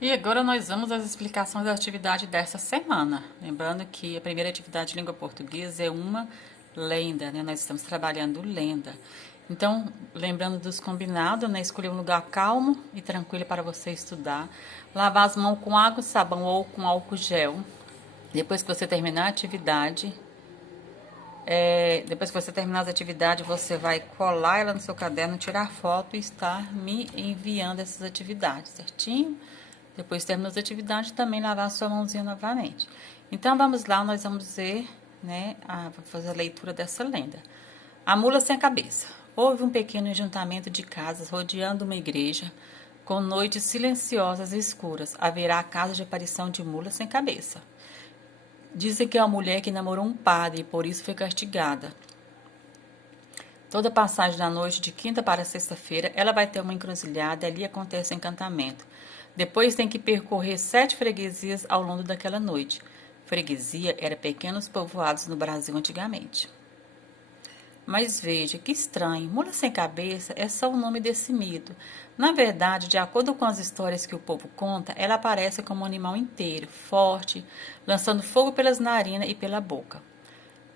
E agora nós vamos às explicações da atividade dessa semana. Lembrando que a primeira atividade de língua portuguesa é uma lenda, né? Nós estamos trabalhando lenda. Então, lembrando dos combinados, né? Escolher um lugar calmo e tranquilo para você estudar. Lavar as mãos com água, sabão ou com álcool gel. Depois que você terminar a atividade, depois que você terminar as atividades, você vai colar ela no seu caderno, tirar foto e estar me enviando essas atividades, certinho? Depois de terminar as atividades, também lavar a sua mãozinha novamente. Então, vamos lá, nós vamos ver, né, fazer a leitura dessa lenda. A mula sem cabeça. Houve um pequeno ajuntamento de casas rodeando uma igreja, com noites silenciosas e escuras. Haverá casa de aparição de mula sem cabeça. Dizem que é uma mulher que namorou um padre e por isso foi castigada. Toda passagem da noite de quinta para sexta-feira, ela vai ter uma encruzilhada e ali acontece o encantamento. Depois tem que percorrer 7 freguesias ao longo daquela noite. Freguesia era pequenos povoados no Brasil antigamente. Mas veja, que estranho, mula sem cabeça é só o nome desse mito. Na verdade, de acordo com as histórias que o povo conta, ela aparece como um animal inteiro, forte, lançando fogo pelas narinas e pela boca,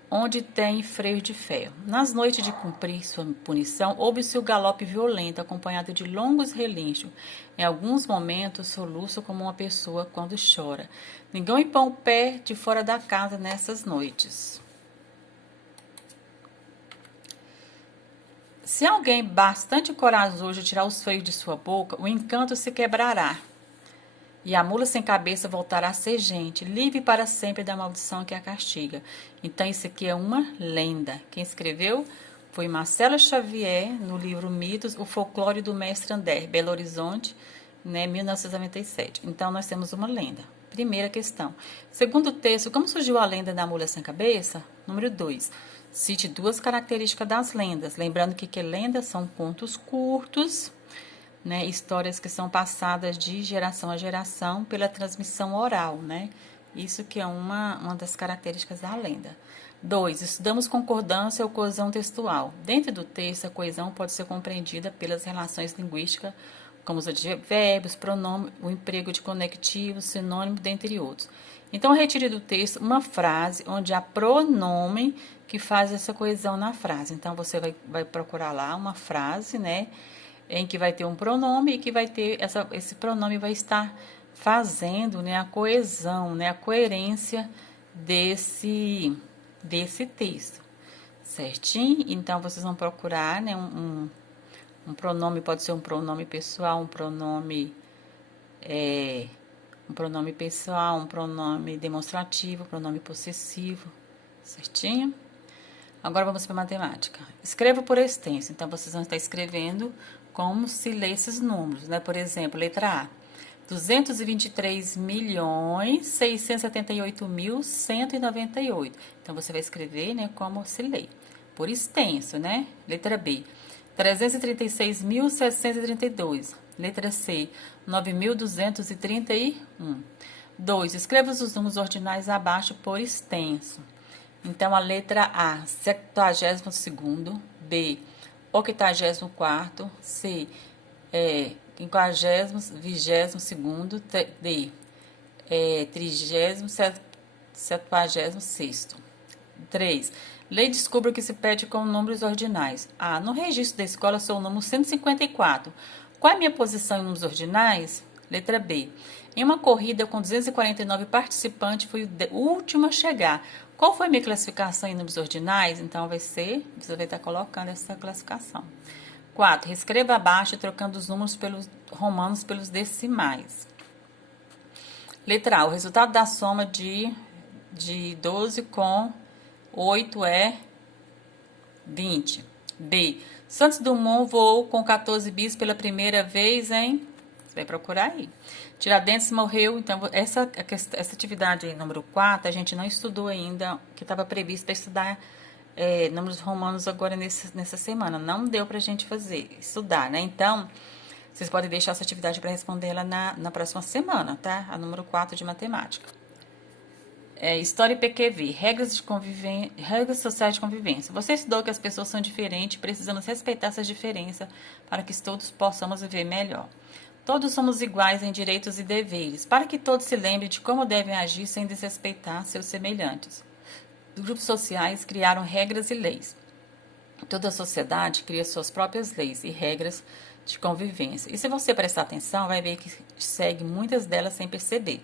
onde tem freio de ferro. Nas noites de cumprir sua punição, ouve-se o galope violento, acompanhado de longos relinchos. Em alguns momentos, soluço como uma pessoa quando chora. Ninguém põe o pé de fora da casa nessas noites. Se alguém bastante corajoso tirar os freios de sua boca, o encanto se quebrará. E a mula sem cabeça voltará a ser gente, livre para sempre da maldição que a castiga. Então, isso aqui é uma lenda. Quem escreveu foi Marcelo Xavier, no livro Mitos, o Folclore do Mestre André, Belo Horizonte, né, 1997. Então, nós temos uma lenda. Primeira questão. Segundo texto, como surgiu a lenda da mula sem cabeça? Número 2. Cite 2 características das lendas. Lembrando que lendas são contos curtos, né, histórias que são passadas de geração a geração pela transmissão oral, né? Isso que é uma das características da lenda. 2. Estudamos concordância ou coesão textual. Dentro do texto, a coesão pode ser compreendida pelas relações linguísticas, como os advérbios, pronomes, o emprego de conectivos, sinônimos, dentre outros. Então, retire do texto uma frase onde há pronome que faz essa coesão na frase. Então, você vai procurar lá uma frase, né, em que vai ter um pronome e que vai ter esse pronome vai estar fazendo, né, a coesão, né, a coerência desse texto, certinho? Então, vocês vão procurar, né, um pronome, pode ser um pronome pessoal, um pronome pessoal, um pronome demonstrativo, um pronome possessivo, certinho? Agora vamos para matemática. Escreva por extenso. Então, vocês vão estar escrevendo como se lê esses números, né? Por exemplo, letra A. 223.678.198. Então, você vai escrever, né, como se lê. Por extenso, né? Letra B. 336.732. Letra C. 9.231. 2. Escreva os números ordinais abaixo por extenso. Então, a letra A, 72º, B, 84º, C, 50º, 22º, D, 30º, 76º. 3. Lei descubra o que se pede com números ordinais. A. No registro da escola sou o número 154. Qual é a minha posição em números ordinais? Letra B. Em uma corrida com 249 participantes, fui o último a chegar. Qual foi a minha classificação em números ordinais? Então, você vai estar colocando essa classificação. 4. Reescreva abaixo, trocando os números romanos pelos decimais. Letra A. O resultado da soma de 12 com 8 é 20. B. Santos Dumont voou com 14 bis pela primeira vez em... Você vai procurar aí. Tiradentes morreu, então essa atividade aí, número 4, a gente não estudou ainda, que estava previsto para estudar números romanos agora nessa semana. Não deu para a gente estudar, né? Então, vocês podem deixar essa atividade para responder ela na próxima semana, tá? A número 4 de matemática. História e PQV, regras sociais de convivência. Você estudou que as pessoas são diferentes, precisamos respeitar essas diferenças para que todos possamos viver melhor. Todos somos iguais em direitos e deveres, para que todos se lembrem de como devem agir sem desrespeitar seus semelhantes. Os grupos sociais criaram regras e leis. Toda sociedade cria suas próprias leis e regras de convivência. E se você prestar atenção, vai ver que segue muitas delas sem perceber.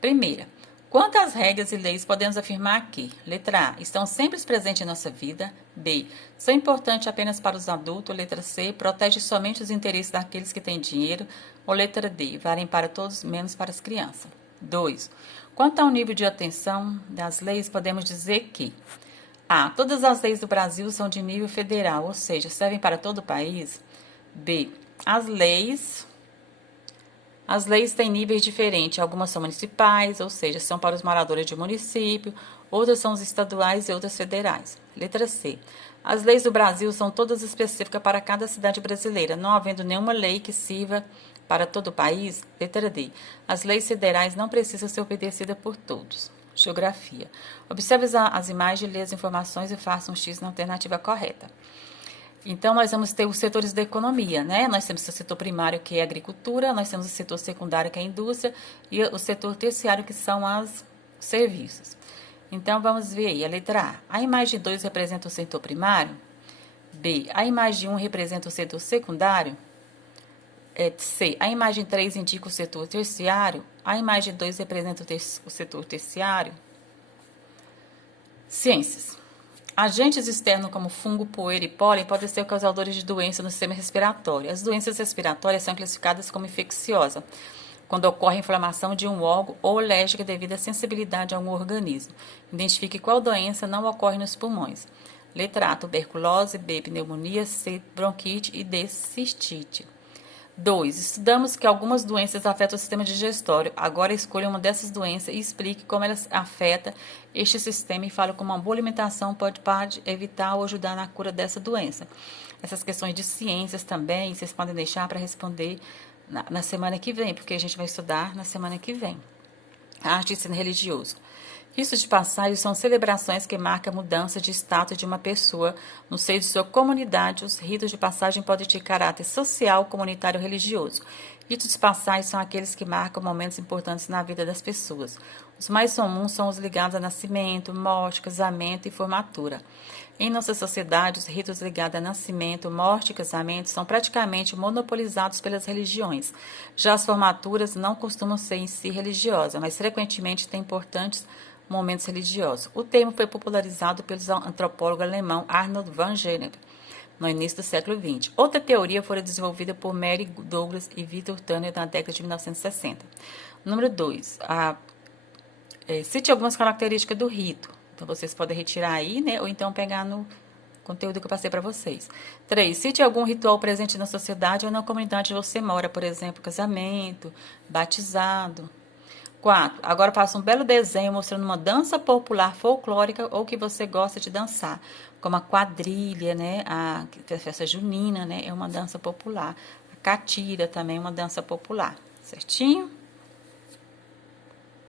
Primeira, quanto às regras e leis, podemos afirmar que, letra A, estão sempre presentes em nossa vida. B, são importantes apenas para os adultos. Letra C, protege somente os interesses daqueles que têm dinheiro. Ou letra D, valem para todos, menos para as crianças. 2. Quanto ao nível de atenção das leis, podemos dizer que A, todas as leis do Brasil são de nível federal, ou seja, servem para todo o país. B, as leis têm níveis diferentes. Algumas são municipais, ou seja, são para os moradores de município. Outras são os estaduais e outras federais. Letra C, as leis do Brasil são todas específicas para cada cidade brasileira, não havendo nenhuma lei que sirva para todo o país. Letra D, as leis federais não precisam ser obedecidas por todos. Geografia. Observe as imagens, lê as informações e faça um X na alternativa correta. Então, nós vamos ter os setores da economia, né? Nós temos o setor primário, que é a agricultura, nós temos o setor secundário, que é a indústria, e o setor terciário, que são os serviços. Então, vamos ver aí a letra A. A imagem 2 representa o setor primário. B. A imagem 1 representa o setor secundário. C. A imagem 3 indica o setor terciário. A imagem 2 representa o setor terciário. Ciências. Agentes externos como fungo, poeira e pólen podem ser causadores de doenças no sistema respiratório. As doenças respiratórias são classificadas como infecciosas quando ocorre inflamação de um órgão ou alérgica devido à sensibilidade a algum organismo. Identifique qual doença não ocorre nos pulmões. Letra A, tuberculose. B, pneumonia. C, bronquite. E D, cistite. 2. Estudamos que algumas doenças afetam o sistema digestório. Agora escolha uma dessas doenças e explique como elas afetam este sistema e fale como uma boa alimentação pode evitar ou ajudar na cura dessa doença. Essas questões de ciências também, vocês podem deixar para responder na semana que vem, porque a gente vai estudar na semana que vem. Arte e ensino religioso. Ritos de passagem são celebrações que marcam a mudança de status de uma pessoa no seio de sua comunidade. Os ritos de passagem podem ter caráter social, comunitário ou religioso. Ritos de passagem são aqueles que marcam momentos importantes na vida das pessoas. Os mais comuns são os ligados a nascimento, morte, casamento e formatura. Em nossa sociedade, os ritos ligados a nascimento, morte e casamento são praticamente monopolizados pelas religiões. Já as formaturas não costumam ser em si religiosas, mas frequentemente têm importantes momentos religiosos. O termo foi popularizado pelo antropólogo alemão Arnold van Gennep no início do século XX. Outra teoria foi desenvolvida por Mary Douglas e Victor Turner na década de 1960. Número 2. Cite algumas características do rito. Então, vocês podem retirar aí, né? Ou então pegar no conteúdo que eu passei para vocês. 3. Cite algum ritual presente na sociedade ou na comunidade onde você mora. Por exemplo, casamento, batizado. 4. Agora faça um belo desenho mostrando uma dança popular folclórica ou que você gosta de dançar, como a quadrilha, né? A festa junina, né? É uma dança popular. A catira também é uma dança popular, certinho?